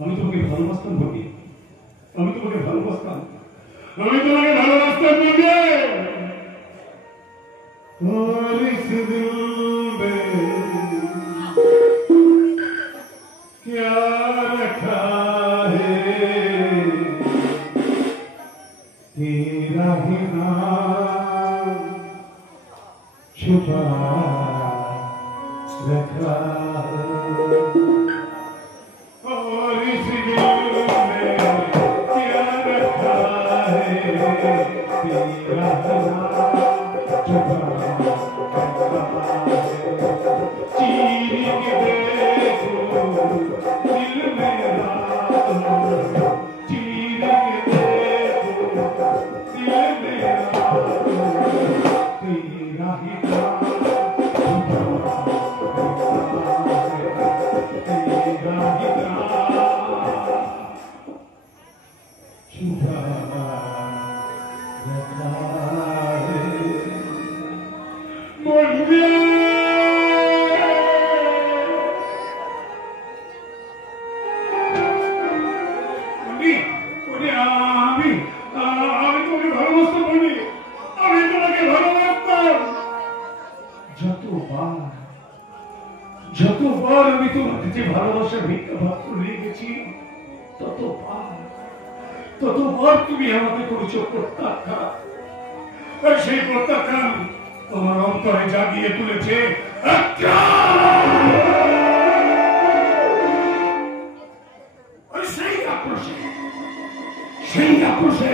আমি তোমাকে ভালোবাসতাম বলি, আমি তোমাকে ভালোবাসতাম, আমি তোমাকে ভালোবাসতাম বলি। और इस दिल में क्या रखा है, तेरा ही नाम छुपा रखा है। और इस दिल में क्या रखा है, तेरा ही नाम छुपा रखा है। चीर के देखो दिल मेरा, चीर के देखो दिल मेरा, तेरा ही नाम छुपा रखा है, तेरा ही नाम छुपा रखा है। मुझे যতবার আমি তোমার কাছে ভালোবাসার ভিক্ষা পাত্র নিয়ে গেছি, ততবার তুমি আমাকে করেছো প্রত্যাখ্যান। আর সেই প্রত্যাখ্যান তোমার অন্তরে জাগিয়ে তুলেছে সেই আক্রোশে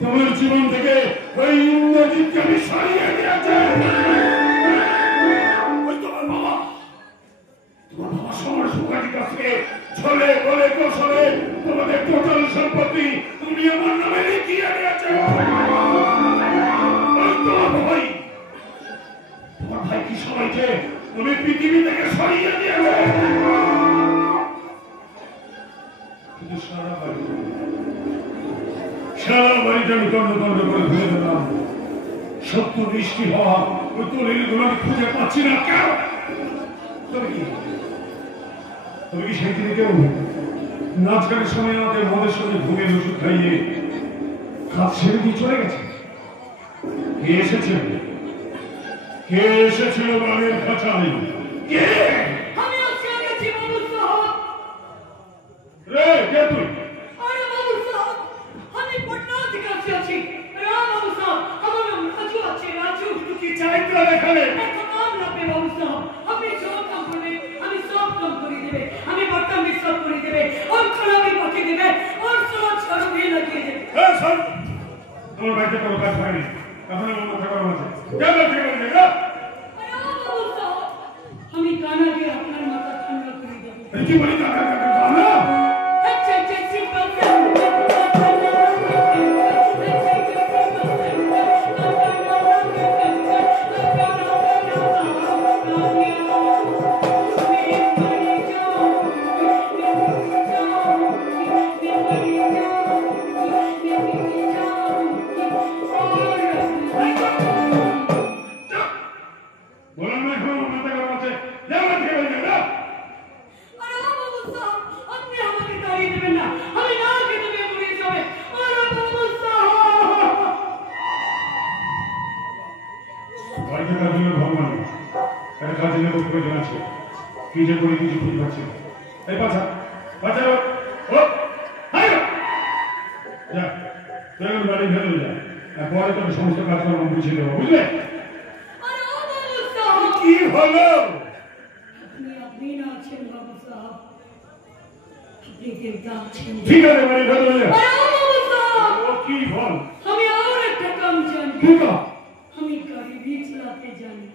তোমার জীবন থেকে ওই ইন্দ্রজিৎকে আমি সরিয়ে দিয়েছে। ছলে বলে কৌশলে তোমাদের টোটাল সম্পত্তি তুমি আমার নামে লিখিয়ে দিয়েছো। তোমার ভাই কি সবাইকে তুমি পৃথিবী থেকে সরিয়ে দিয়েছে, কিন্তু সারা বাড়িটা আমি দণ্ড করে ধুয়ে দিলাম। সত্য বৃষ্টি হওয়া ওই দলিলগুলো আমি খুঁজে পাচ্ছি না। কেন তুমি কি সেই দিনে কেউ নাচ গানের সময় আমাদের মদের সঙ্গে ঘুমের ওষুধ খাইয়ে খাত ছেড়ে দিয়ে চলে গেছে? কে এসেছে? কে এসেছিল বাড়ির খাঁচায়? কে? আমি আজকে গেছি বাবু সাহেব। রে কে তুই? আরে বাবু সাহেব, আমি পটনা থেকে আসছি। বাবু সাহেব, আমার নাম রাজু আছে। রাজু কি চাই তোর এখানে? একটা কাম লাগবে বাবু সাহেব। আপনি সব কাম করবেন, আমি সব কাম করে দেবে। আমি বর্তমান বিশ্বপ করে দেবে, ওর খোলাবি পাঠিয়ে দেবে, ওর সব ছাড়ো দিয়ে লাগিয়ে দেবে। হ্যাঁ স্যার, তোমার বাড়িতে কোনো কাজ হয়নি, এখন আমার মাথা গরম আছে। কেন ঠিক আছে না? বাবু সাহেব, আমি কানা দিয়ে আপনার মাথা ঠান্ডা করে দেবো। কি বলি কাকা? আচ্ছা সিম্পল কি যে করে কিছু বুঝতে পারছি না। এই পাছা যা তুই বাড়ি ভেতরে যা, পরে তোর সমস্ত কাজকর্ম বুঝিয়ে দেবো, বুঝলে? কি হলো? আপনি না আছেন বাবু সাহেব, আপনি দেবতা আছেন। ঠিক আছে, বাড়ি ভেতরে যা। বাবু সাহেব, ও কি বল? আমি আর একটা কাম জানি। কি কাজ? আমি গাড়ি বীজ চালাতে জানি।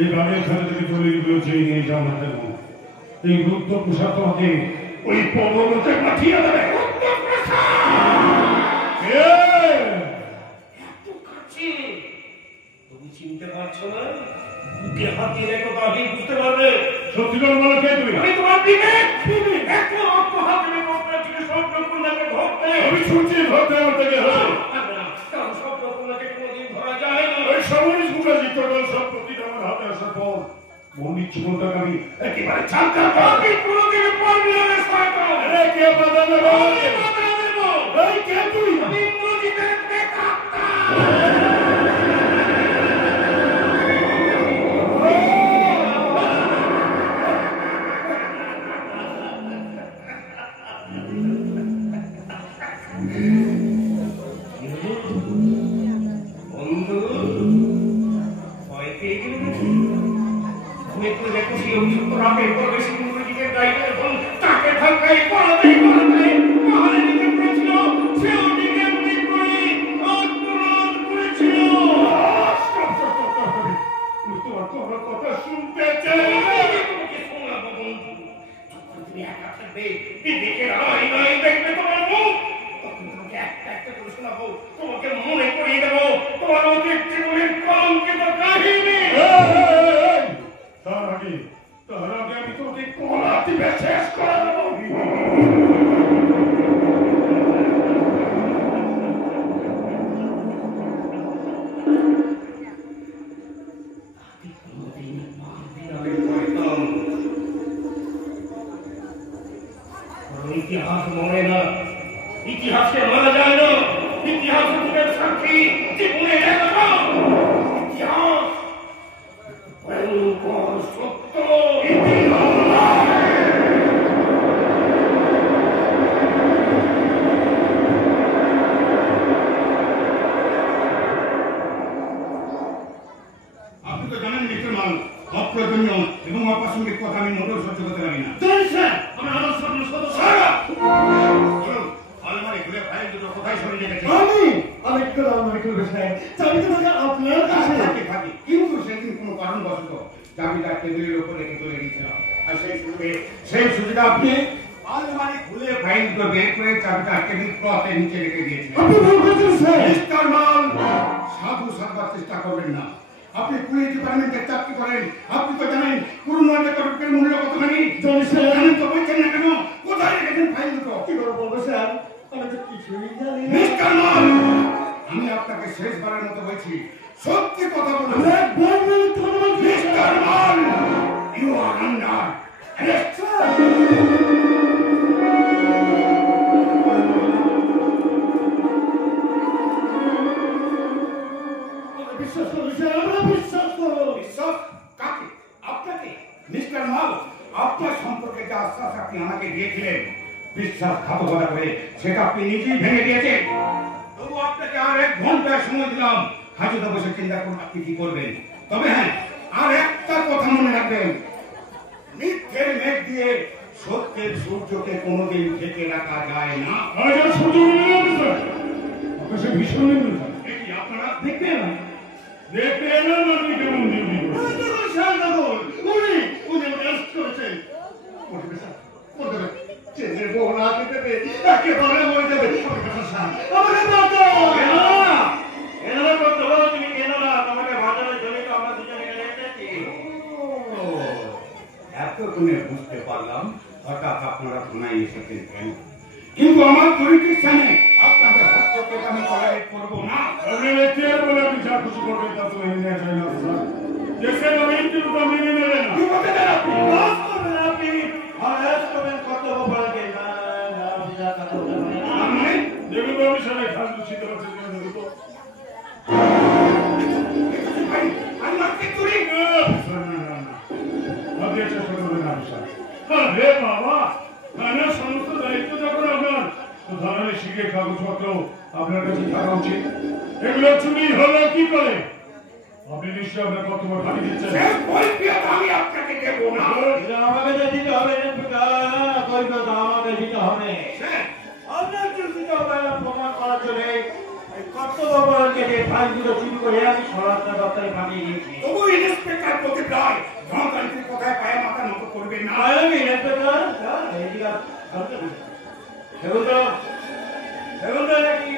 এইভাবে এখানে থেকে দলিলগুলো চেয়ে নিয়ে যাও না কেন, এই রুদ্র প্রসাদ তোমাকে ওই পবনতে পাঠিয়ে দেবে। তুমি চিনতে পারছো না? বুকে হাত দিয়ে রেখো, তাহলে বুঝতে পারবে। সত্যি করে বলো, কে তুমি? আমি তোমার বিবেক। একটা অর্থ হাতে রেখো, আপনার থেকে স্বপ্নপূর্ণাকে ধরতে। আমি শুনছি ধরতে আমার থেকে হবে, কারণ স্বপ্নপূর্ণাকে কোনোদিন ধরা যায় না। ওই সমনিস মুখার্জি টোটাল সব প্রতিটা আমার হাতে আসার পর মন্দির জীবনটাকে আমি একেবারে ছাড়তে আমি কোনোদিন পারবি না রে শয়তান। কে বাধা দেবে? আমি বাধা দেব। এই কে তুই? আমি মসজিদের বেকারটা। বন্ধু ভয় পেয়ে গেল নাকি? তুমি একটু দেখো সেই অভিযুক্ত রাতে প্রবেশ ইংরেজিকে গাইডের ফোন তাকে ধাক্কায় পড়াতে পাহাড়ে নিতে পেরেছিল, সেও দিকে এমনি করে আত্মনাদ করেছিল। তোমার তোমার কথা শুনতে চাই। তোমাকে শোনাবো বন্ধু। যখন তুমি একা থাকবে, বিবেকের আয়নায় দেখবে তোমার মুখ, তখন তোমাকে একটা একটা করে শোনাবো, তোমাকে মনে করিয়ে দেবো তোমার অতীত জীবনের কলঙ্কিত কাহিনী। তার আগে আমি তোকে কলা দিবে শেষ করে দেবো। ইতিহাস মরে না, ইতিহাসে মারা যায় না, ইতিহাস যুগের সাক্ষী, জীবনের ইতিহাস ভয়ঙ্কর সত্য। আপনি তো জানেন মিস্টার মাল, অপ্রয়োজনীয় এবং অপ্রাসঙ্গিক কথা আমি মোটেও সহ্য করতে পারি না। আলমারি খুলে ফাইল দুটো কোথায় সরিয়ে রেখেছি? আমি কি করে আলমারি খুলবে স্যার? চাবি তো আপনার কাছে থাকি, কিন্তু সেদিন কোনো কারণবশত চাবিটা টেবিলের উপর রেখে চলে গিয়েছিলাম, আর সেই সুযোগে আপনি আলমারি খুলে ফাইল দুটো বের করে চাবিটা টেবিল ক্লথের নিচে রেখে দিয়েছিলেন। আপনি ভুল করছেন স্যার। মিস্টার মাল, সাধু সাধবার চেষ্টা করবেন না। আপনি পুলিশ ডিপার্টমেন্টের চাকরি করেন, আপনি তো জানেন পুরনো রেকর্ডের মূল্য কতখানি। জানেন তো, বলছেন না কেন? কোথায় রেখেছেন ফাইল দুটো? কি করে বলবো স্যার, আমি তো কিছুই জানি না। মিস্টার মাল, আমি আপনাকে শেষবারের মতো বলছি, সত্যি কথা বলুন। মিস্টার মাল, ইউ আর আন্ডার অ্যারেস্ট। বিশ্বাস করুন স্যার, আমরা বিশ্বাস করুন। বিশ্বাস কাকে? আপনাকে? মিস্টার মাল, আপনার সম্পর্কে যে আশ্বাস আপনি আমাকে দিয়েছিলেন বিশ্বাসঘাতকতা করে, সেটা আপনি নিজেই ভেঙে দিয়েছেন। তবু আপনাকে আর 1 ঘন্টা সময় দিলাম, হাজতে বসে চিন্তা করুন আপনি কি করবেন। তবে হ্যাঁ, আর একটা কথা মনে রাখবেন, মিথ্যের মেঘ দিয়ে সত্যের সূর্যকে কোনোদিন ঢেকে রাখা যায় না। আজ আর সূর্য মিলে যাবে স্যার, আকাশে ভীষণ নিম্ন স্যার। এটি আপনারা দেখতে এলাম আপনি কেমন ডিউটি এতক্ষণে বুঝতে পারলাম হঠাৎ আপনারা থানায় এসেছেন কেন। কিন্তু আমার পরিকৃষ্ণে আপনাদের হস্তক্ষেপ আমি টলারেট করবো না। আপনি লেকচার বলে আপনি যা খুশি করবেন তা তো মেনে নেওয়া যায় না স্যার। দেশের আইন কিন্তু তা মেনে নেবে না। কি বলতে চান আপনি? বাস করবেন আপনি, আরেস্ট করবেন, কর্তব্য পালবেন না। মানে দেখুন বাবু সাহেব, খাস বুঝতে পারছেন কেন দেখুন তো। ভাই, আমি মারতে চুরি। আপনি চেষ্টা করবেন না স্যার। আরে বাবা, থানার সমস্ত দায়িত্ব যখন আপনার, তো থানার শিখে কাগজপত্র আপনার কাছে থাকা উচিত। এগুলো চুরি হলো কি করে? আপনি নিশ্চয়ই আপনার কর্তব্য খালি দিচ্ছেন। আমি আপনাকে দেবো না। আমাকে দিতে হবে, আমাকে দিতে হবে। স্যার, আপনার চুক্তিতে প্রমাণ করার জন্য কর্তব্যপরায়ণ কেটে ফাইলগুলো চুরি করে আমি স্বরাষ্ট্র দপ্তরে পাঠিয়ে দিয়েছি। তবু ইন্সপেক্টর প্রদীপ রায় জনতান্ত্রিক কথায় পায়ে মাথা নত করবেন না। আমি ইন্সপেক্টর এদিকে সেগুলো সেগুলো নাকি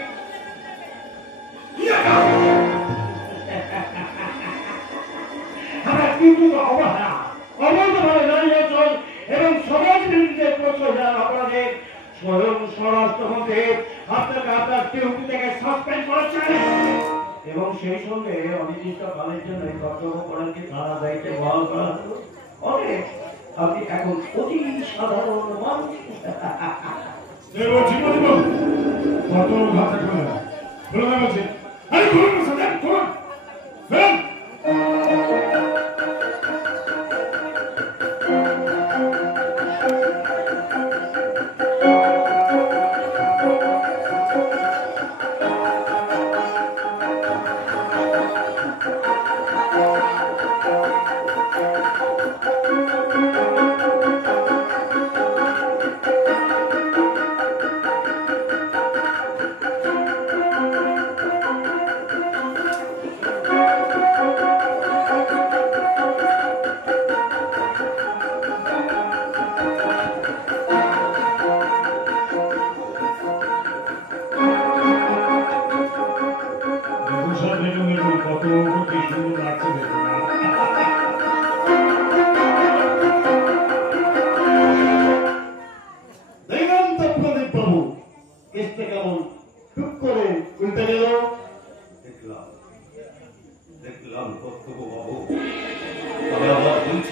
আমরা কিন্তু অবহেলা অবৈধভাবে নারী অঞ্চল এবং সমাজ বিরুদ্ধে প্রচলন অপরাধের স্বয়ং স্বরাষ্ট্রমন্ত্রী আপনাকে আপনার ডিউটি থেকে সাসপেন্ড করেছেন এবং সেই সঙ্গে অনির্দিষ্টকালের জন্য কর্তব্যপরায়ণকে থানা দায়িত্বে বহাল করা হলো। অনেক আপনি এখন অতি সাধারণ মানুষ। কত ঘাটে খোলা খোলা আছে আরে খুলুন না সাজান খুলুন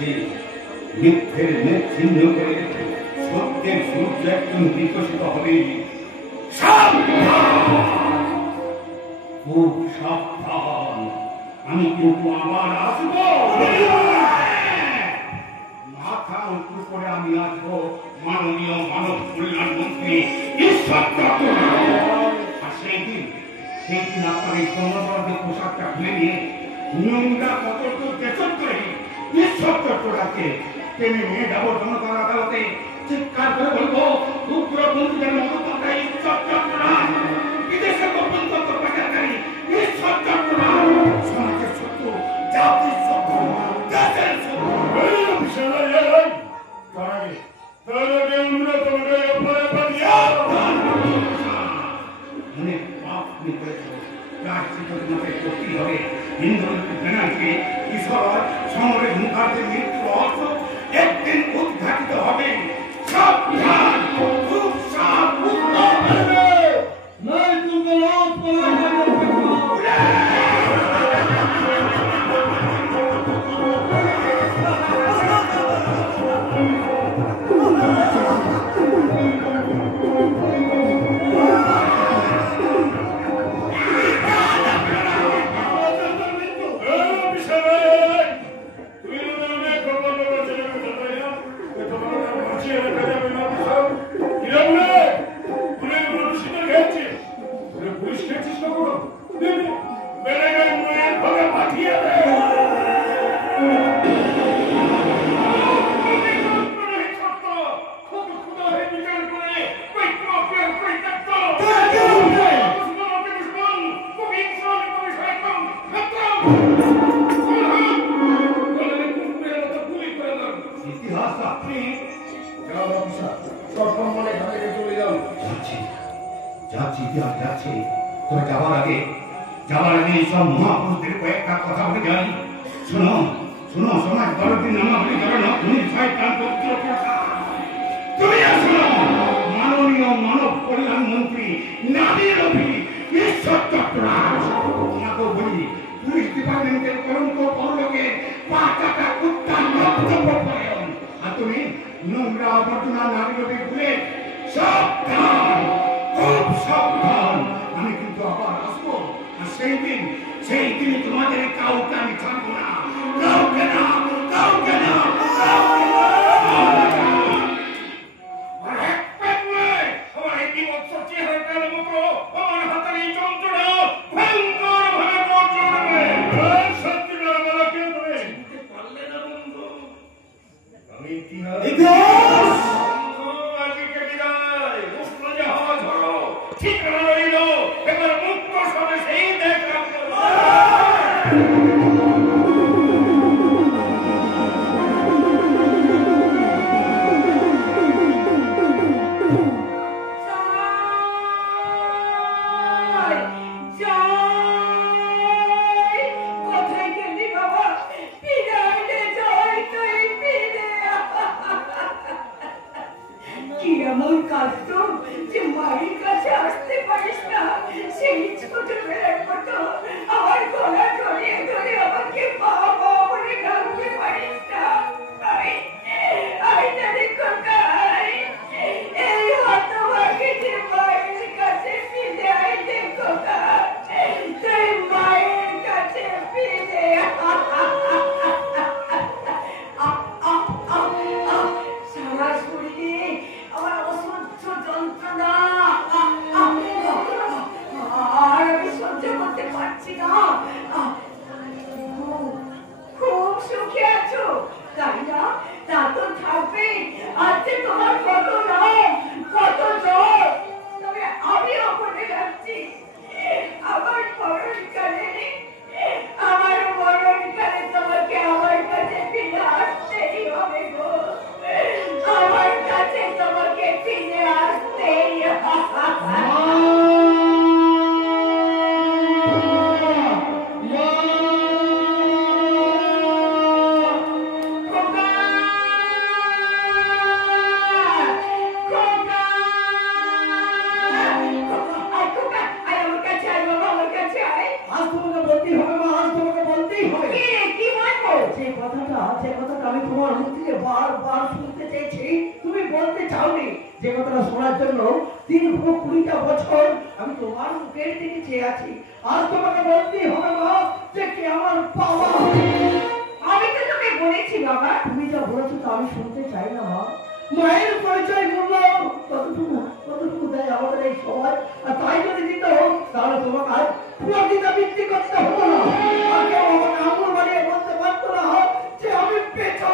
ফেল মিথ্যের মুখ ছিন্ন করে সত্যের সূর্য একদম বিকশিত হবে। খুব সাবধান, আমি কিন্তু আবার আসবো। মাথা উঁচু করে আমি আসবো মাননীয় মানব কল্যাণ মন্ত্রী ঈশ্বর চন্দ্র। আর সেই দিন আপনার এই সমরবর্গের পোশাকটা খুলে নিয়ে নোংরা কতটুকু পেছন করে ঈশ্বর চট্টরাকে টেনে নিয়ে যাবো জনতার আদালতে, চিৎকার করে বলবো উগ্রপন্থীদের মহাত্মা ঈশ্বর চট্টরা, বিদেশে গোপন তত্ত্ব পাচারকারী ঈশ্বর চট্টরা, সমাজের শত্রু, জাতির শত্রু, দেশের শত্রু। অনেক পাপ তুমি করেছো, প্রায়শ্চিত্ত তোমাকে করতেই হবে। ইন্দ্রজিৎ ব্যানার্জি ঈশ্বর সমরের মুখার্জীর মৃত্যুর অর্থ একদিন উদ্ঘাটিত হবে। সাবধান, খুব সাবধান। যাবার আগে সব মহাপুরুষদের কয়েকটা কথা বলে যাই। শোনো শোনো, সমাজ ভারতের নামা বলে যাবে না, তুমি শয়তান পবিত্র প্রথা। তুমি শোনো, মাননীয় মানব কল্যাণ মন্ত্রী নারী রবি ঈশ্বর চট্টরা, তোমাকে বলি পুলিশ ডিপার্টমেন্টের কলঙ্ক পরলোকে পা কাটা কুত্তার বক্তব্য পরায়ণ। আর তুমি নোংরা আবর্জনা নারী রবি ভুলে সাবধান, খুব সাবধান। আমি কিন্তু আবার আসবো, আর সেই দিন তোমাদের কাউকে আমি ছাড়বো না, কাউকে না, কাউকে না, কাউকে না। আমার এই বিভৎস চেহারাটার মতো আমার হাতের এই যন্ত্রণা ভয়ঙ্কর ভাবে বদলে দেবে। সত্যি করে বলো, কেউ তুমি পারলে না বন্ধু। আমি ইতিহাস আজকে বিদায়, উষ্ণ জাহাজ ধরো, ঠিক রইল এবার মুক্ত এমন কাঁদত যে মায়ের কাছে আসতে পারিস না। সেই ছোটবেলার মতো আমার গলা জড়িয়ে ধরে আমাকে বাবা বলে ডাকতে পারিস না। এই হতভাগী যে মায়ের কাছে ফিরে আইতে খোকা, তুই মায়ের কাছে ফিরে সারা শরীরে আমার অসহ্য যন্ত্রণা, আর আমি সহ্য করতে পারছি না। খুব সুখে আছো তাই না? তা তো থাকবে। আজকে তোমার কত নাম, কত জ্বর, তবে আমিও বলে যাচ্ছি আমার মরণকালে তোমাকে আমার কাছে ফিরে আসতেই হবে গো। আমার কাছে তোমাকে ফিরে আসতেই হবে। আমি তোমার মুখ থেকে বারবার শুনতে চেয়েছি, তুমি বলতে চাওনি। যে কথাটা শোনার জন্য দীর্ঘ 20টা বছর আমি তোমার মুখের দিকে চেয়ে আছি। আজ তোমাকে বলতেই হবে মা যে কে আমার বাবা। আমি তো তোকে বলেছি বাবা। তুমি যা বলেছো তা আমি শুনতে চাই না মা। মায়ের পরিচয় মূল্য কতটুকু দেয় আমাদের এই সমাজ। আর তাই যদি দিতে হোক তাহলে তোমাকে আজ পুনরাবৃত্তি করতে হতো না। আর কেউ আমাকে আঙুল বাড়িয়ে বলতে পারতো না যে আমি পেছন।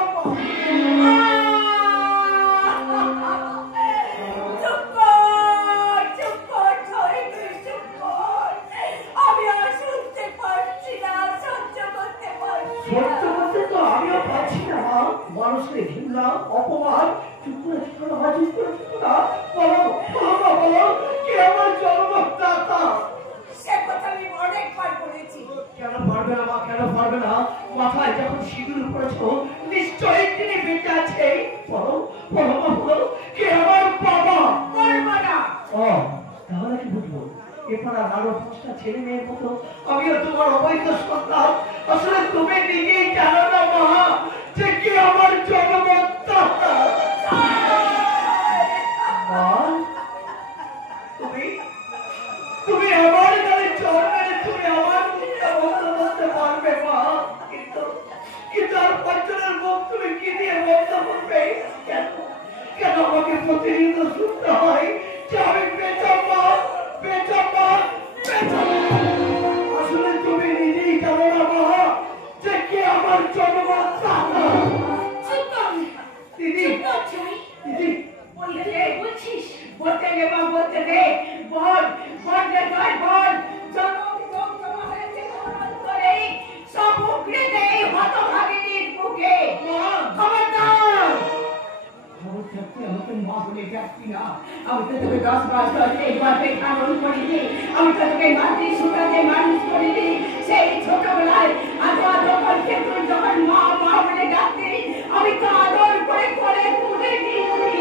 আমি আর শুনতে পারছি না, সহ্য করতে পারছি না। সহ্য করতে তো আমিও পারছি না মা। মানুষের ঘৃণা, অপমান, চুপ করে বলো কে আমার জন্মদাতা। সে কথা আমি অনেকবার বলেছি। কেন পারবে না মা, কেন পারবে না? মাথায় যখন সিঁদুর পড়েছো নিশ্চয়ই তিনি বেঁচে আছে। বলো কে আমার বাবা। বলবো না। ও তাহলে কি বুঝবো? এপাড়া আরো 5টা ছেলে মেয়ের মতো আমিও তোমার অবৈধ সন্তান। আসলে তুমি নিজেই জানো না মা যে কে আমার জন্মদাতা। তুমি আমার গালে চড় মেরে তুমি আমার মুখটা বন্ধ করতে পারবে মা, কিন্তু আর 5 জনের মুখ তুমি কি দিয়ে বন্ধ করবে? কেন আমাকে প্রতিনিয়ত শুনতে হয় যে আমি বেচম্মা। আসলে তুমি নিজেই জানো না মা যে কে আমার জন্মদাতা। দিদি বলতে দে মা, বলতে দে। বল সব উগড়ে দে হতভাগিনীর মুখে। খবরদার খবর থাকতে আমাকে মা বলে ডাকতি না। আমি তো তোকে 10 মাস এইভাবে পালন করিনি। আমি তো তোকে মাতৃ সুতাতে মানুষ করিনি। সেই ছোটবেলায় আদর করতে তুই যখন মা বলে ডাকতি, আমি তো আদর করে করে তুলে নিয়েছি।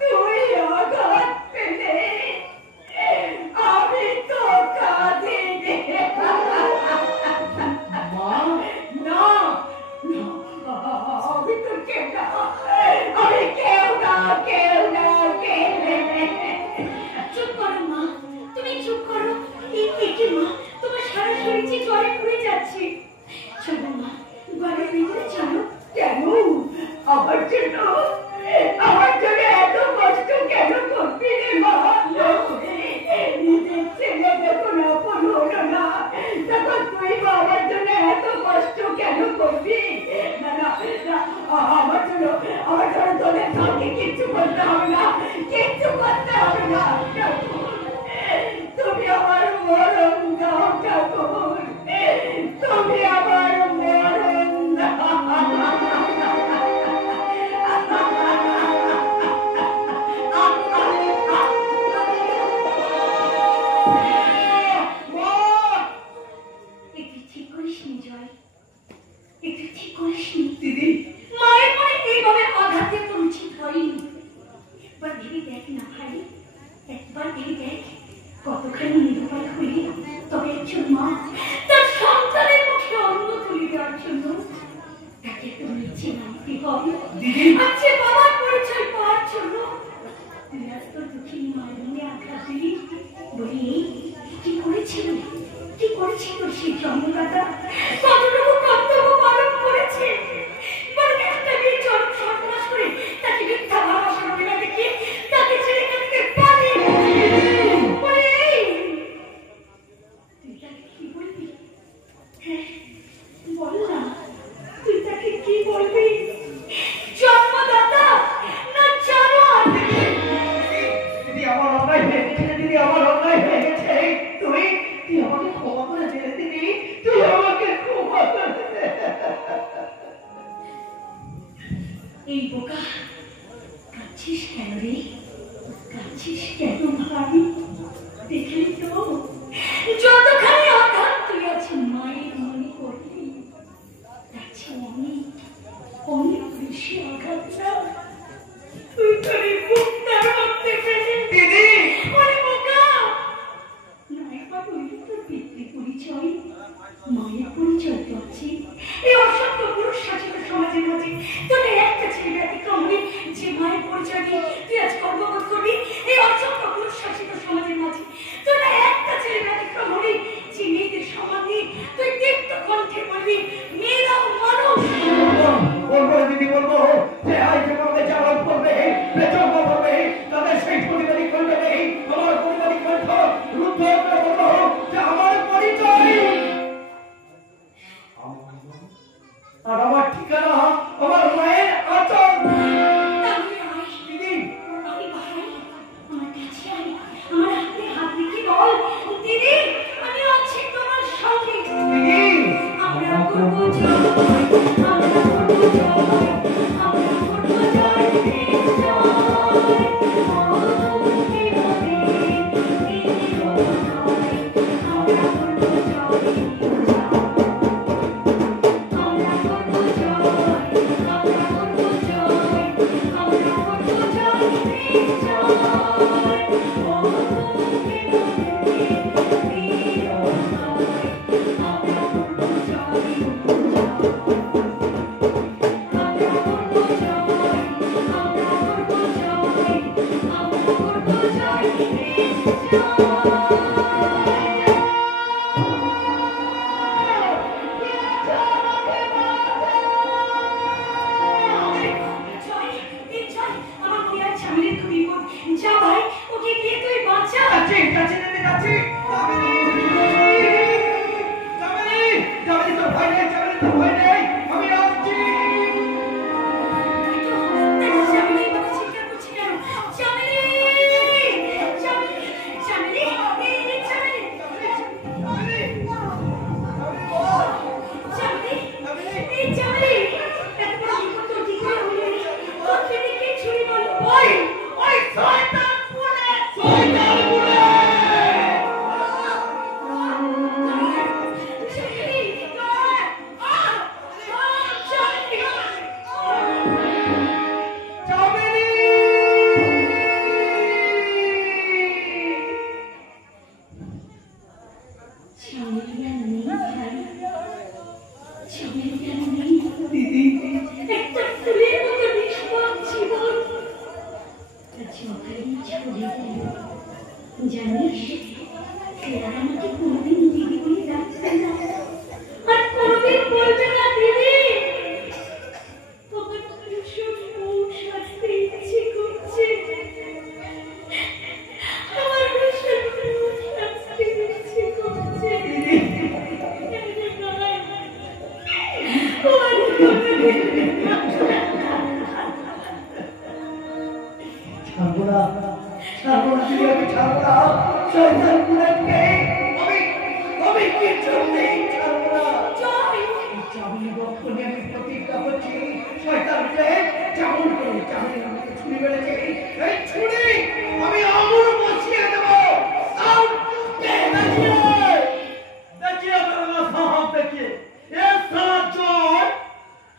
তুই আঘাত পেলে আমি তো কাঁদিনি। না, আমি তো কেউ না, আমি কেউ না। চুপ করো মা, তুমি চুপ করো। এই কি মা, তোমার সারা শরীর জ্বরে পুড়ে যাচ্ছে। চলো একবার ভেবে দেখ না ভাই, একবার ভেবে দেখ কতখানি নিরুপায় হলে তবে একজন মা তার সন্তানের মুখে অন্ন তুলে দেওয়ার জন্য তাকে একটু নিচে নামতে হবে। আছে বাবার পরিচয় পাওয়ার জন্য তুই আজ তোর দুঃখী মায়ের মনে আঘাত দিলি। বলি কি করেছিল, কি করেছিল সেই জন্মদাতা, কতটুকু কর্তব্য পালন করেছে। বরং একটা মেয়ে চরম সর্বনাশ করে তাকে মিথ্যা ভালোবাসার অভিনয় দেখিয়ে তাকে ছেড়ে কাছে পালিয়ে তুই তাকে কি বলবি? হ্যাঁ বল না, তুই তাকে কি বলবি? জন্মদাতা না জানোয়ার? দিদি আমার অন্যায় হয়ে গেছে, দিদি আমার অন্যায় হয়ে গেছে। তুই আমাকে ক্ষমা করে দে দিদি, তুই আমাকে ক্ষমা করে দে। এই বোকা, কাঁদছিস কেন রে? কাঁদছিস কেন ভাই? দেখলি তো যতখানি আঘাত তুই আছি মায়ের মনে করবি, তার চেয়ে অনেক অনেক বেশি আঘাতটা তুই তোর বুকটার মধ্যে ফেলে দিদি ওরে বোকা। না একবার বললি তোর পিতৃ পরিচয়, মায়ের পরিচয় তো আছে। এই অসংখ্য পুরুষ শাসিত সমাজের মাঝে তোদের একটা ছেলে ব্যতিক্রম হয়ে যে মায়ের পরিচয় দিয়ে তুই আজ গর্ববোধ করবি। এই অসংখ্য পুরুষ শাসিত সমাজের মাঝে তোদের একটা ছেলে ব্যতিক্রম হলে যে মেয়েদের সম্মান দিয়ে তুই দীপ্ত কণ্ঠে বলবি মেয়েরাও মানুষ। বলবো দিদি, বলবো যে আজ আমাদের চালক করবে, বেচন্দ করবে, তাদের সেই পরিবারই করবে নেই। আমার পরিবারই কণ্ঠ রুদ্ধ করে বলবো যে আমার পরিচয় আর আমার ঠিকানা আমার মায়ের আচরণ। দিদি আমি ভাই, আমার কাছে আয়, আমার হাতে হাত রেখে বল দিদি আমি আছি তোমার সঙ্গে। দিদি আমরা করবো জয়, আমরা করবো জয়, আমরা করবো জয়,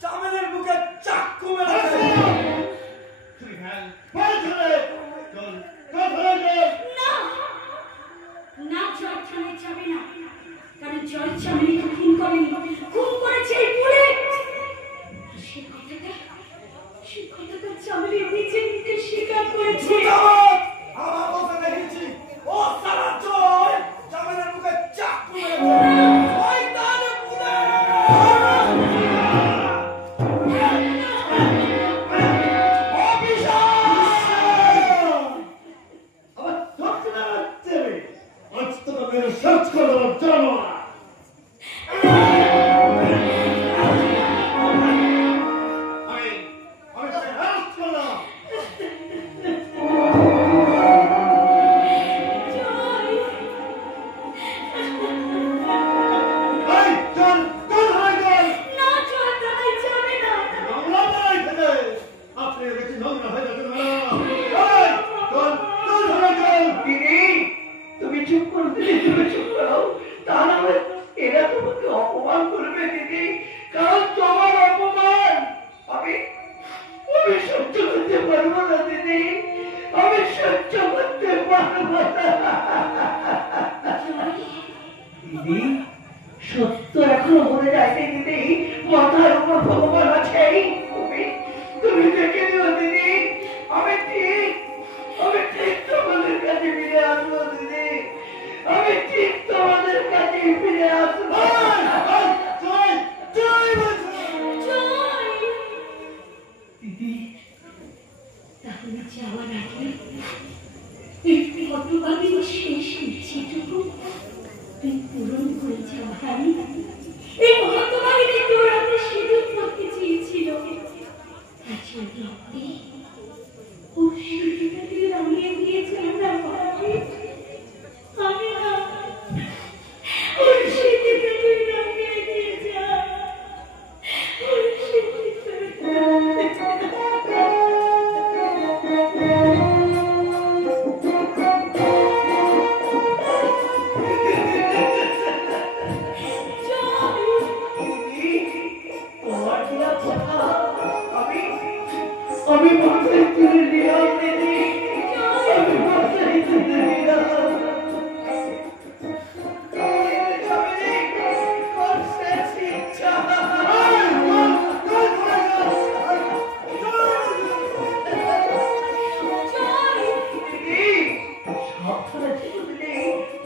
চামেলের বুকে চাকু মেরেছে। হয়েছে? আমার কথা দেখেছি ও সারা জয় জামিনের মুখে চাকু মেরে শয়তান পুলে আমার দক্ষিণা দেবে আজ তোকে মেরে সার্চ করে জানো না সত্য এখনো বলে যাইতে দিদি মাথার উপর ভগবান আছে তুমি দেখে নিও দিদি আমি ঠিক তোমাদের কাছে ফিরে আসবো দিদি আমি ঠিক তোমাদের কাছে ফিরে আসবো দিদি তাহলে যাওয়ার আগে একটু কতভাবে শেষ ইচ্ছেটুকু তুই পূরণ করে যাও ভাই এই হতভাগীদের তোর হাতে সিঁদুর পড়তে চেয়েছিল আজ ওই রক্তে ও সিঁদুরটা তুই রাঙিয়ে দিয়েছিল না ভাই আমি না ওই সিঁদুরটা তুই রাঙিয়ে দিয়ে যা ওই সিঁদুরটা আমি মাথায় তুলে নিলাম দিদি আমি মাথায় তুলে নিলাম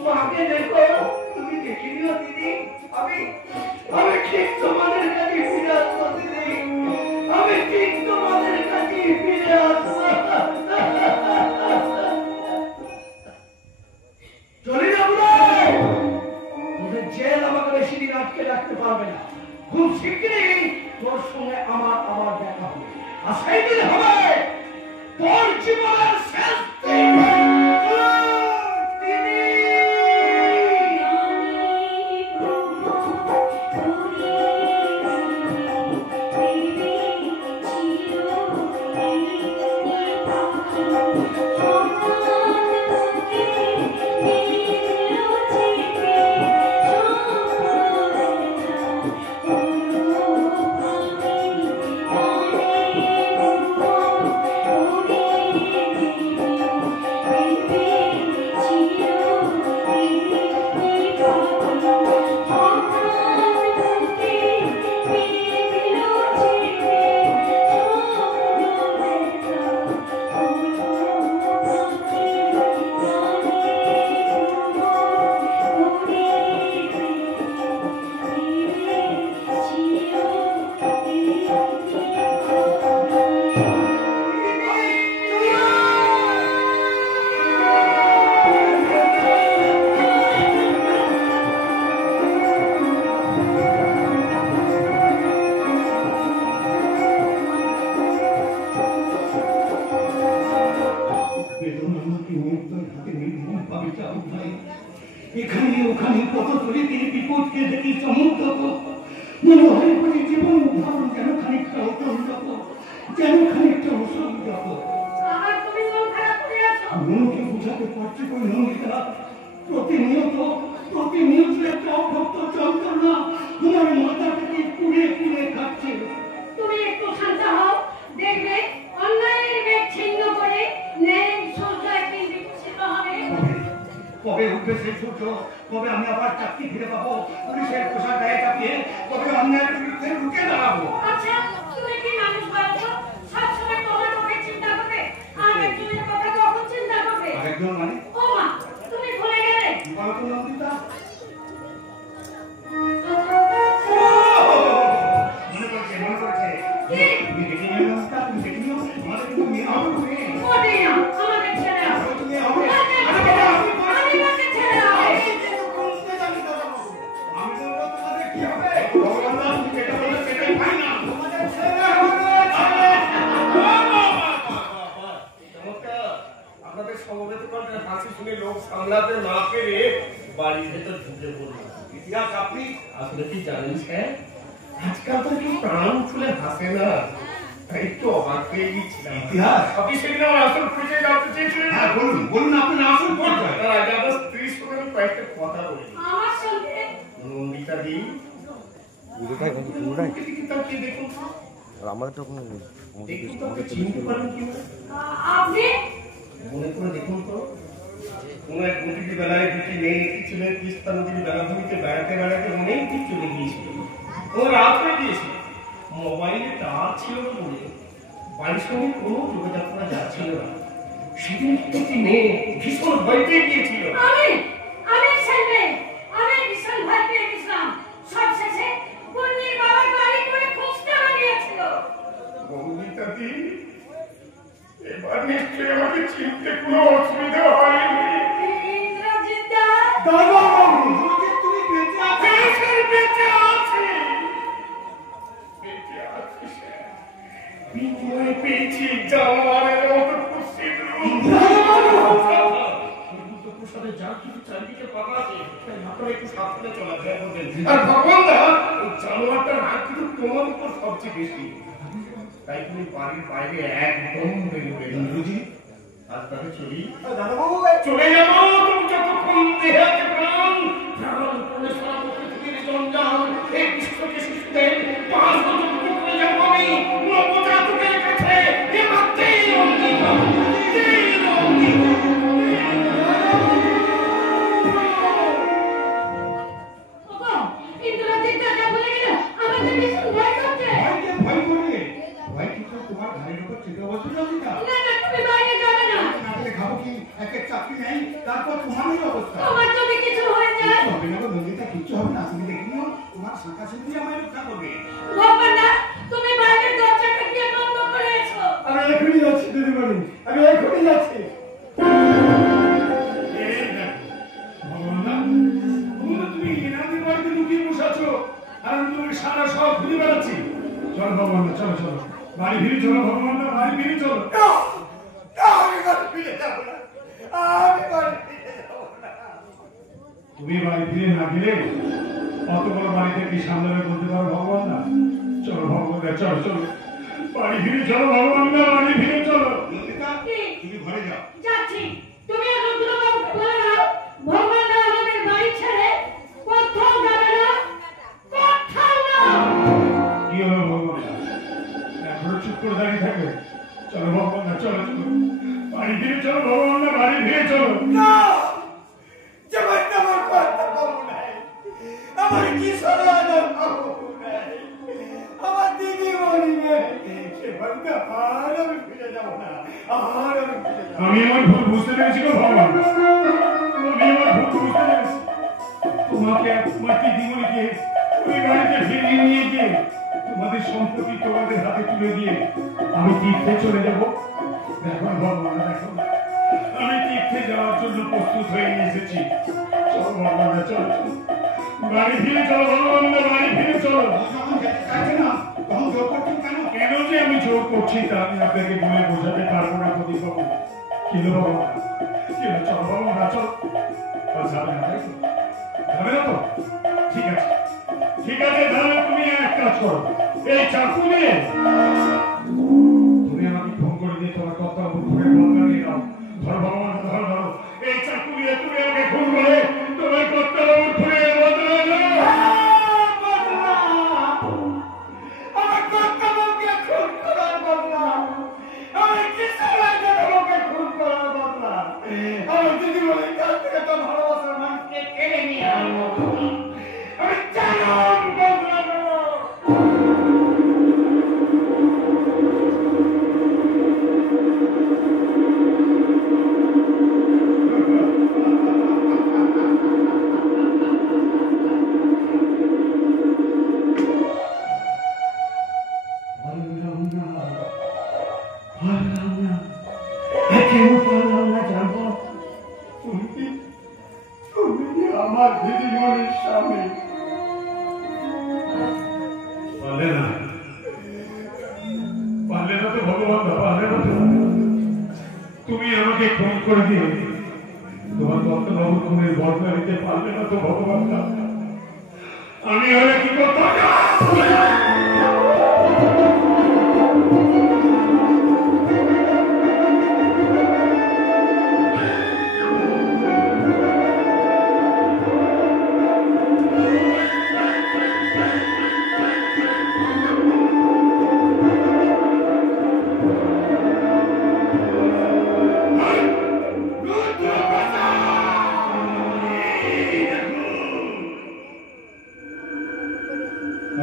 মাকে দেখো তুমি দেখে নিও দিদি আমি ঠিক তোমাদের কাছে ফিরে আসবো দিদি আমি ঠিক তোমাদের কাছে ফিরে আসবো চলে যাবো তোদের জেল আমাকে বেশি দিন আটকে রাখতে পারবে না খুব শীঘ্রই তোর সঙ্গে আমার আবার দেখা হবে আর সেই দিন হবে তোর জীবনের শেষ দিন এখানে ওখানে কত করে তিনি বিপদকে দেখি চমৎকার মনে হয় মানে জীবন উদাহরণ যেন খানিকটা অসংযত যেন খানিকটা অসংযত মনকে বোঝাতে পারছি কই নন্দিতা প্রতিনিয়ত একটা অভক্ত যন্ত্রণা তোমার মাথা থেকে পুড়ে পুড়ে খাচ্ছে তুমি একটু শান্ত হও দেখবে অন্যায়ের মেঘ ছিন্ন করে ন্যায়ের সূর্য একদিন বিকশিত হবে কবে উঠবে সেই সূর্য কবে আমি আবার চাকরি ফিরে পাবো পুলিশের পোশাক গায়ে চাপিয়ে কবে অন্যায়ের বিরুদ্ধে রুখে দাঁড়াবো আচ্ছা তুমি কি মানুষ বলছো সবসময় তোমার মুখে চিন্তা করবে আর একজনের কথা একজন মানে ও মা, তুমি ভুলে গেলে? বলো তো নন্দিতা। মনে পড়ছে, মনে পড়ছে। কি? তুমি দেখে নিও নন্দিতা, তুমি দেখে নিও, আমাদের কিন্তু মেয়ে হবে তুমি। মোটেই না, আমাকে ছেড়ে দাও। মেয়ে হবে। আমাকে ছেড়ে দাও। আমাকে ছেড়ে দাও। আমি তো বলবো তোমাদের কি হবে? ভগবান দাস, তুমি যেটা বললে সেটাই ফাইনাল। তোমাদের ছেলে হবে, ছেলে। চমৎকার। আপনাদের সমবেত কণ্ঠের হাসি শুনে লোক সামলাতে না পেরে বাড়ির ভেতর ঢুকে পড়ল। ইতিহাস আপনি আসলে কি জানেন স্যার, আজকাল তো কেউ প্রাণ খুলে হাসে না, তাই একটু অবাক হয়ে গেছিলাম। ইতিহাস? আপনি সেদিন আমার আসল পরিচয় জানতে চেয়েছিলেন। হ্যাঁ বলুন, বলুন আপনার আসল পরিচয়। তার আগে আমার স্ত্রীর সঙ্গে আমি কয়েকটা কথা বলি। আমার সঙ্গে নন্দিতা দি, তাকিয়ে দেখুন তো। আমাদের তো কোনো দেখুন তো, আপনি চিনতে পারেন কিনা? আপনি মনে করে দেখুন তো, কোন এক নদীর বেলায় দুটি মেয়ে ছিলেন তিস্তা নদীর বেলাভূমিতে বেড়াতে বেড়াতে অনেক দিন চলে গিয়েছিল। ও রাত হয়ে গিয়েছিল, মোবাইলে টাওয়ার ছিল না বলে বাড়ির সঙ্গে কোনো যোগাযোগ করা যাচ্ছিল না। সেদিন একটি মেয়ে ভীষণ ভয় পেয়ে গিয়েছিল। আমি ছেলে, আমি ভীষণ ভয় পেয়ে গেছিলাম। সবশেষে পূর্ণির বাবার বাড়ি করে খুঁজতে বেরিয়েছিল। নন্দিতা দি, এবার নিশ্চয়ই আমাকে চিনতে কোনো অসুবিধা হয়নি। ইন্দ্রজিৎ দা, দাদা বাবু, তুমি বেঁচে আছো? বেঁচে আছি। বিনিময়ে পেয়েছি জানোয়ারের মতো কুৎসিত রূপ। প্রসাদে যা কিছু চারিদিকে পাতা আছে, তাই আপনারা একটু সাবধানে চলাফেরা করবেন। আর ভগবান দা, ওই জানোয়ারটার রাগ কিন্তু তোমার উপর সবচেয়ে বেশি, তাই তুমি বাড়ির বাইরে একদম বেরোবে না। আজ তাকে চলি, চলে যাবো। তুমি যতক্ষণ দেহে আছে প্রাণ, প্রাণ সারা পৃথিবীর জঞ্জাল এই বিশ্বকে শিশুদের পাঁচ বছর করে যাবো আমি নবজাতকের কাছে। এ মাত্রেই অঙ্গীকার, এই অঙ্গীকার। ওগো, ইন্দ্রজিৎ দা যা বলে গেল, আমাদের ভীষণ ভয় করছে। ভয় করবে? ভয় কি তো তোমার ঘাড়ের উপর চেপে বসে নন্দিতা? না না, তুমি বাইরে যাবে না। না গেলে খাবো কি? একের চাকরি নেই, তারপর তোমারই অবস্থা। তোমার যদি কিছু হয়ে যায়। কিচ্ছু হবে না গো নন্দিতা, কিচ্ছু হবে না। তুমি দেখে নিও, তোমার শাখা সিদ্ধি আমায় রক্ষা করবে। ভগবান দা, তুমি বাইরের দরজাটা দিয়ে বন্ধ করে এসো। আমি এখনই যাচ্ছি দিদিমণি, আমি এখনই যাচ্ছি। এই দেখো, ভগবান দা, তুমি এনাদের বাড়িতে লুকিয়ে বসে আছো, আর আমি তোমাকে সারা সব খুঁজে বেড়াচ্ছি। চলো ভগবান দা, চলো চলো, বাড়ি ফিরে চলো ভগবান দা, বাড়ি ফিরে চলো। আমি বাড়ি ফিরে যাবো না, আমি বাড়ি ফিরে যাবো না। তুমি বাড়ি ফিরে না গেলে অত বড় বাড়িতে কি সামলাবে বলতে পারো ভগবান দা? চলো ভগবান দা, চলো চলো, বাড়ি ফিরে চলো ভগবান দা, বাড়ি ফিরে চলো। নন্দিতা, তুমি ঘরে যাও। যাচ্ছি। তুমি এখন দুর্গাবাবুকে বলে দাও, ভগবান দা আমাদের বাড়ি ছেড়ে কোথাও যাবে না, কোথাও না। কি হলো ভগবান দা? এখনো চুপ করে দাঁড়িয়ে থাকবে? চলো ভগবান দা, চলো চলো, বাড়ি ফিরে চলো ভগবান দা, বাড়ি ফিরে চলো। না, যেমন আমার কথা বাবু নাই, আমার কিশোরানোর বাবু নাই, আমার দিদিমণি নেই, সে বাড়িতে আর আমি ফিরে যাবো না, আর আমি ফিরে যাবো না। আমি আমার ভুল বুঝতে পেরেছি গো ভগবান দা, আমি আমার ভুল বুঝতে পেরেছি। তোমাকে আর তোমার দিদিমণিকে ওই বাড়িতে ফিরিয়ে নিয়ে গিয়ে তোমাদের সম্পত্তি তোমাদের হাতে তুলে দিয়ে আমি তীর্থে চলে যাব। দেখো ভগবান দা, দেখো, আমি তীর্থে যাওয়ার জন্য প্রস্তুত হয়ে এসেছি। চলো ভগবান দা, চলো চলো, বাড়ি ফিরে চলো ভগবান দা, বাড়ি ফিরে চলো। যখন যেতে চাইছে না, তখন জোর করছেন কেন? কেন যে আমি জোর করছি তা আমি আপনাকে বলে বোঝাতে পারবো না প্রদীপ বাবু। কিন্তু ভগবান দা, কিন্তু চলো ভগবান দা, চলো। যাবে না তাই তো? যাবে না তো? ঠিক আছে, ঠিক আছে, তাহলে তুমি এক কাজ করো, এই চাকু নিয়ে তুমি আমাকে ফোন করে দিয়ে তোমার কর্তব্য করে বদলা নিয়ে নাও। ধরো ভগবান দা, ধরো ধরো, এই চাকু নিয়ে তুমি আমাকে ফোন করে তোমার কর্তব্য করে বদলা নাও। আমার কর্তব্যকে খুন করার বদলা, আমি কিশোরানোর বাবুকে খুন করার বদলা, আমার দিদিমণির কাছ থেকে তো ভালোবাসার মানুষকে কেড়ে নিয়ে আনবো। আমি জানাম বদলা নেবো। আপনি পারলে না তো ভগবান, পারলে না তো। তুমি আমাকে খুন করে দিয়ে তোমার দত্তবাবু খুনের বদলা নিতে পারলে না তো ভগবান। আমি হলে কি করতাম?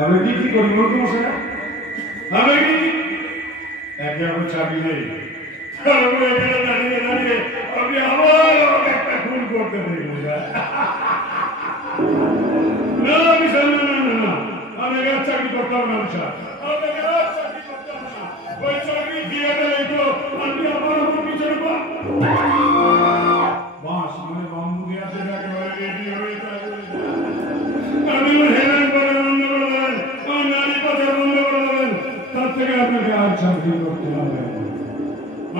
আমি কি করি বলতে বসে না? আমি একে আমার চাকরি নেই, তারপরে এখানে দাঁড়িয়ে দাঁড়িয়ে আমি আবার একটা খুন করতে পারি না। আমি না আমি আর চাকরি করতাম না। ওই চাকরি দিয়ে গেলে তো আমি আমার উপর পিছনে বাস মানে বাম্বু দিয়ে একেবারে রেডি হয়ে থাকবে। আমি হেলেন করে বন্ধ করে দেবেন, আমার নারী কথা বন্ধ করে দেবেন, তার থেকে আপনাকে আর চাকরি করতে হবে।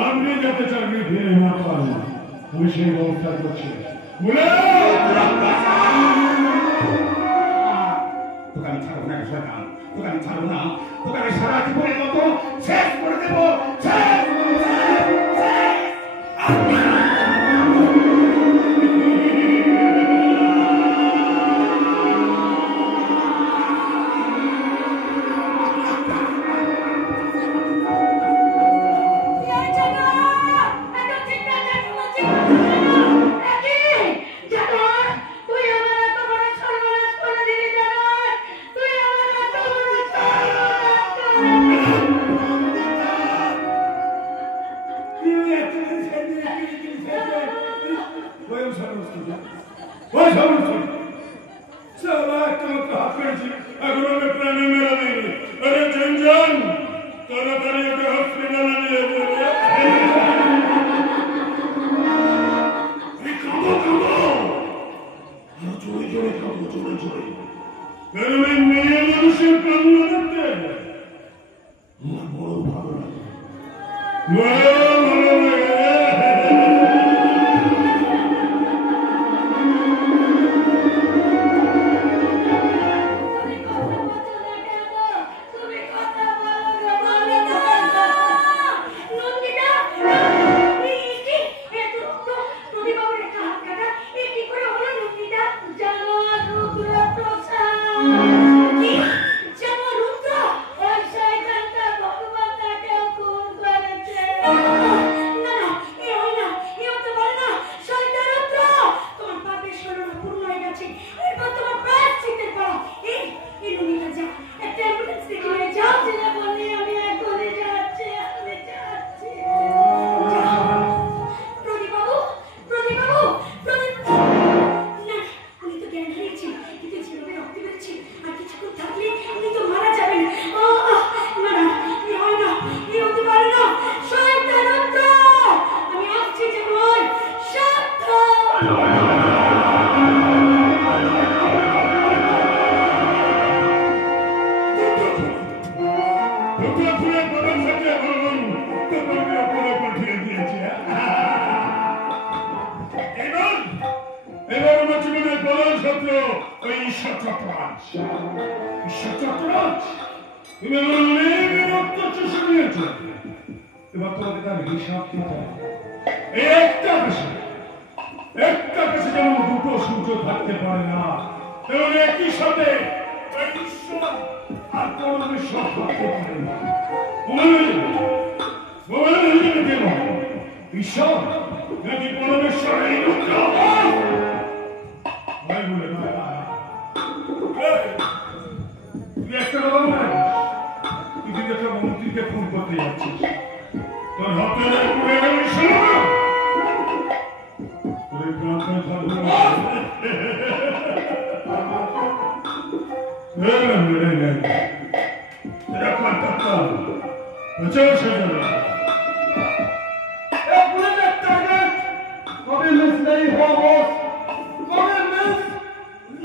আপনি যাতে চাকরি ফিরে না পান আমি সেই ব্যবস্থা করছি। তোকে আমি ছাড়বো না, শয়তান, তোকে আমি ছাড়বো না, তোকে আমি সারা জীবনের মতো শেষ করে দেবো।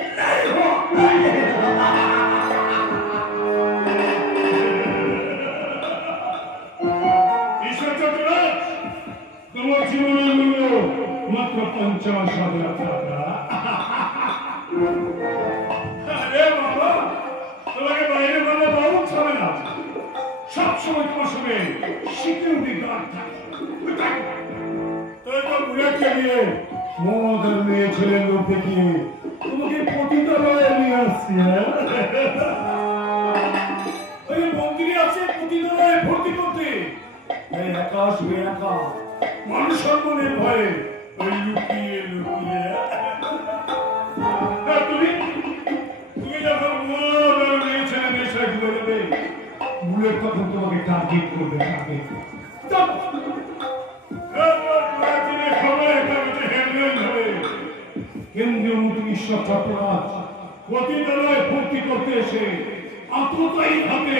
नहीं हो তোমার জীবনের মূল্য মাত্র 50,000 টাকা। আরে বাবা, তোমাকে বাইরে বললে বহুত হবে না, সবসময় তোমার সঙ্গে সিকিউরিটি গার্ড থাকে। তাই তো বুড়াকে নিয়ে মদ আর মেয়ে ছেলের লোক দেখিয়ে তোমাকে পতিতালয়ে নিয়ে আসছি। ওই মন্দিরে আছে পতিতালয়ে ভর্তি করতে, একা আসবে একা, মানুষ সম্মানের ভয়ে ওই লুকিয়ে লুকিয়ে। তুমি তুমি যখন মদ আর মেয়ে ছেলে নেশায় ডুবে যাবে, বুলেট তখন তোমাকে টার্গেট করবে। কেন্দ্রীয় মন্ত্রী ঈশ্বর চট্টরাজ পতিতালয়ে ভর্তি করতে এসে আততায়ী হাতে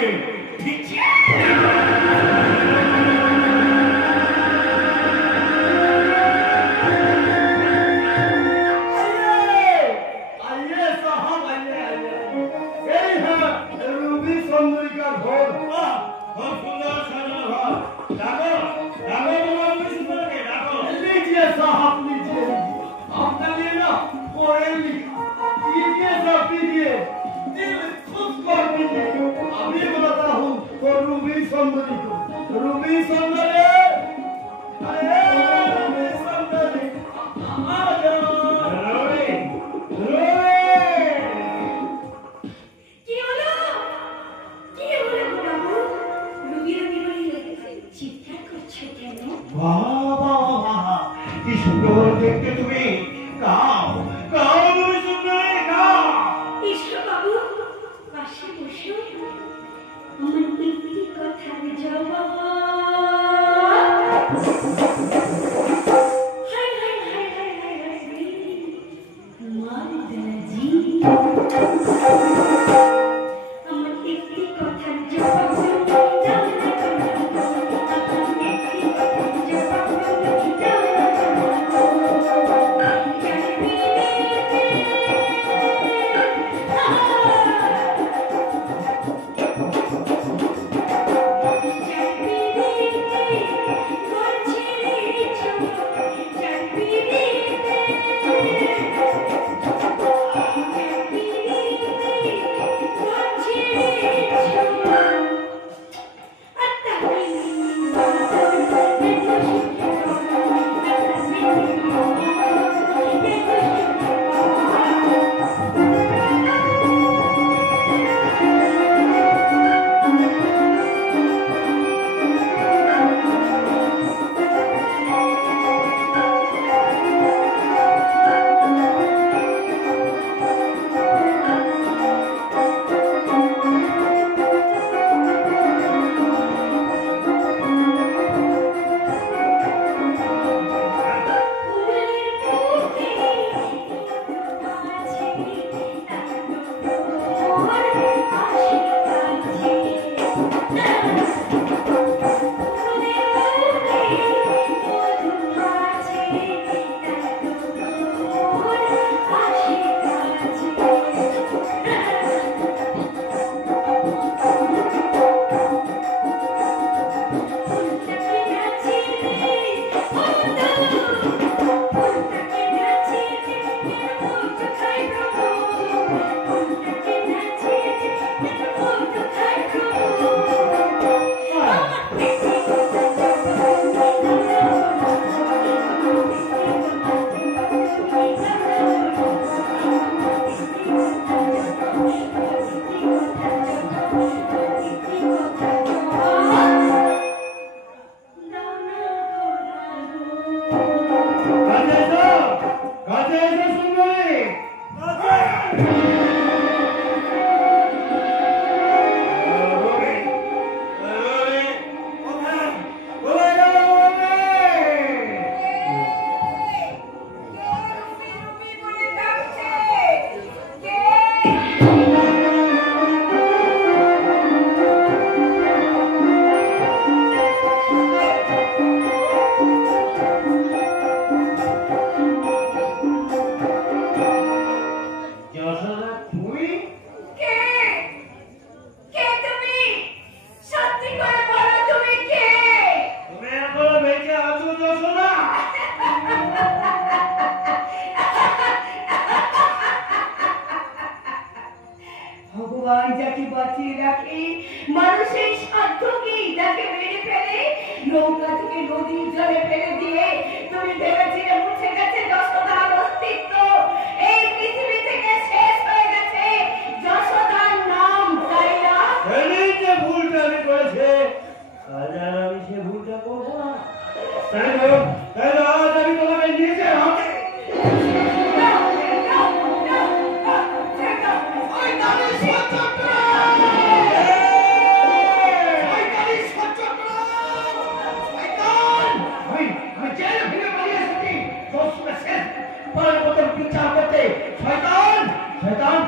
কি সুন্দর দেখতে তুমি, গাও গাও তুমি সুন্দরী গাও। ঈশ্বর বাবু পাশে বসো, আমার প্রীতি কথার জবাব। High high high high high high মার দাজি, আমার প্রীতি কথার জবাব। বাঁচিয়ে রাখে? মানুষের সাধ্য কি তাকে মেরে ফেলে? নৌকা থেকে নদীর জলে ফেলে দিয়ে তুমি ভেবেছিলে মুছে গেছে যশোদার অস্তিত্ব? এই পৃথিবী থেকে শেষ হয়ে গেছে যশোদার নাম, তাই না? এই যে ভুলটা আমি করেছি, আজ আর আমি সে ভুলটা করবো না। তাই তো আজ আমি তোমাকে নিজের হাতে বিচার করতে। শয়তান শয়তান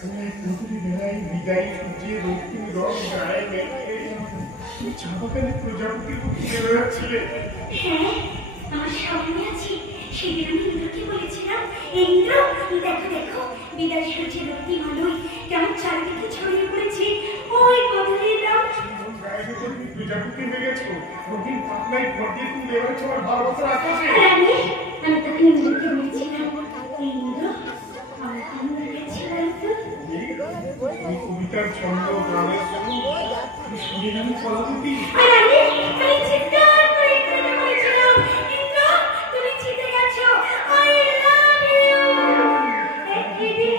প্রতিটি বেলায় বিদায়ী সূর্যের রক্তিম রং গায়ে মেখে তুমি চাঁপাকালে প্রজাপতির ঘুরে বেড়াচ্ছিলে। হ্যাঁ, আমার স্বপ্নে আছি। সেদিন আমি ইন্দ্রকে বলেছিলাম, ইন্দ্র দেখো দেখো বিদায় সূর্যের রক্তিম আলোয় কেমন চারিদিকে ছড়িয়ে পড়েছে ওই পথের নাম। গায়ে তুমি প্রজাপতি হয়ে গেছো, রঙিন পাতলাই ভর দিয়ে তুমি বেরোচ্ছ আমার ভালোবাসার আকাশে। আমি তখন ইন্দ্রকে বলেছিলাম, ইন্দ্র আমার কেমন লেগেছে বলতো? তুমি কবিতার ছন্দ গানের তুমি শুনে আমি কলাবতী। আর আমি চিৎকার করে করে বলেছিলাম, ইন্দ্র তুমি জিতে গেছো, আই লাভ ইউ। একদিকে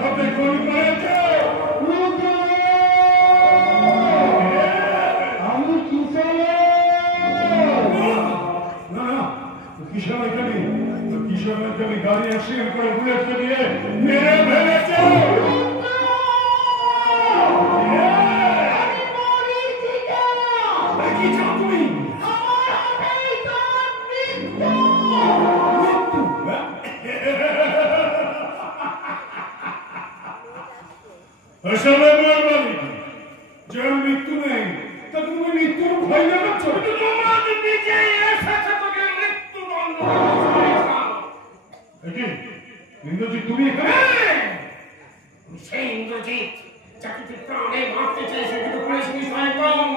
ভাবে খুন করেছে? আমি কিশোরকে গাড়ি অ্যাক্সিডেন্ট করে বুলেটকে দিয়ে মেরে ফেলেছে। কি চাও তুমি? আসলে বলবি যার মৃত্যু নেই তা তুমি মৃত্যুর ভয় দেখাচ্ছ? নিজেই এসেছে তোকে মৃত্যুদণ্ড। ইন্দ্রজিৎ তুমি এখানে? সেই ইন্দ্রজিৎ যাকে তুই প্রাণে মারতে চাইছে কিন্তু করেছিস স্বয়ং।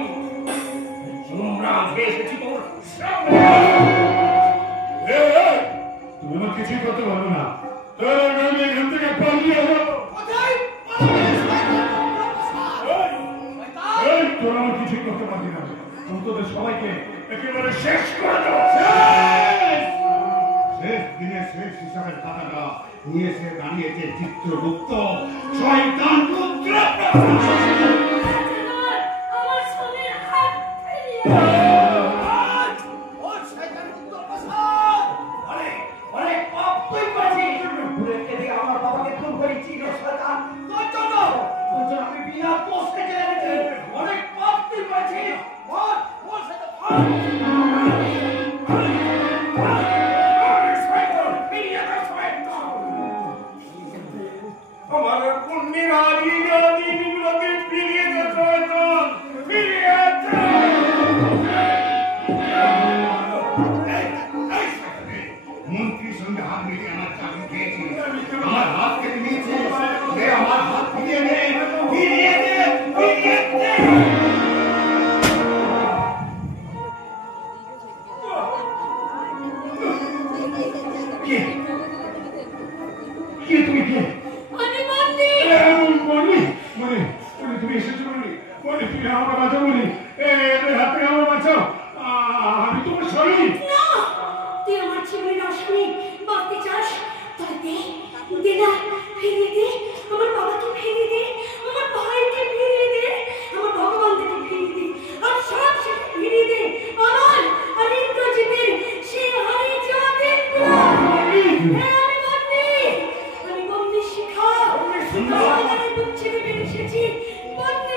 যমরাজ এসেছি তোর সামনে। তুমি আমার কিছুই করতে পারবে না। তার আগে আমি এখান থেকে পালিয়ে যাবো। তোরা আমার কিছুই করতে পারবি না। আমি তোদের সবাইকে একেবারে শেষ করে দেবো। শেষ দিনে শেষ হিসাবের খাতাটা নিয়ে এসে দাঁড়িয়েছে চিত্রগুপ্ত শয়তান পুত্র। আমার সোনের হাত ফিরিয়ে অনেক পাপ তুই করেছিস। বুলেটকে দিয়ে আমার বাবাকে খুন করেছিস শয়তান। তোর জন্য আমি বিনা পোস্টে চলে গেছি। অনেক পাপ তুই করেছিস। ওর সাথে আমার পুণ্যের দিনগুলোকে ফিরিয়ে দে শয়তান, ফিরিয়ে দে। মন্ত্রীর সঙ্গে হাত মিলিয়ে আমার চাকরি খেয়েছি। আমার হাত কেটে নিয়েছে। আমার হাত ফিরিয়ে নে, ফিরিয়ে দে, ফিরিয়ে দে। কে তুমি? কে? আমি বন্দি। তুমি এসেছো বলি তুমি আমাকে বাঁচাও বলি। এদের হাত থেকে আমাকে বাঁচাও। আমি তোমার স্বামী। না, তুই আমার জীবনের অস্বামী। বাঁচতে চাস? তবে দে না, ফিরিয়ে দে। আমার বাবাকে ফিরিয়ে দে, আমার ভাইকে ফিরিয়ে দে, আমার ভগবানকে ফিরিয়ে দে, আর সব সাথে ফিরিয়ে দে আমার আর ইন্দ্রজিতের সে হারিয়ে যাওয়া দিনগুলো। আমি বন্দি শিখা। আমি বুক ছেড়ে বেরিয়ে এসেছি। বন্দি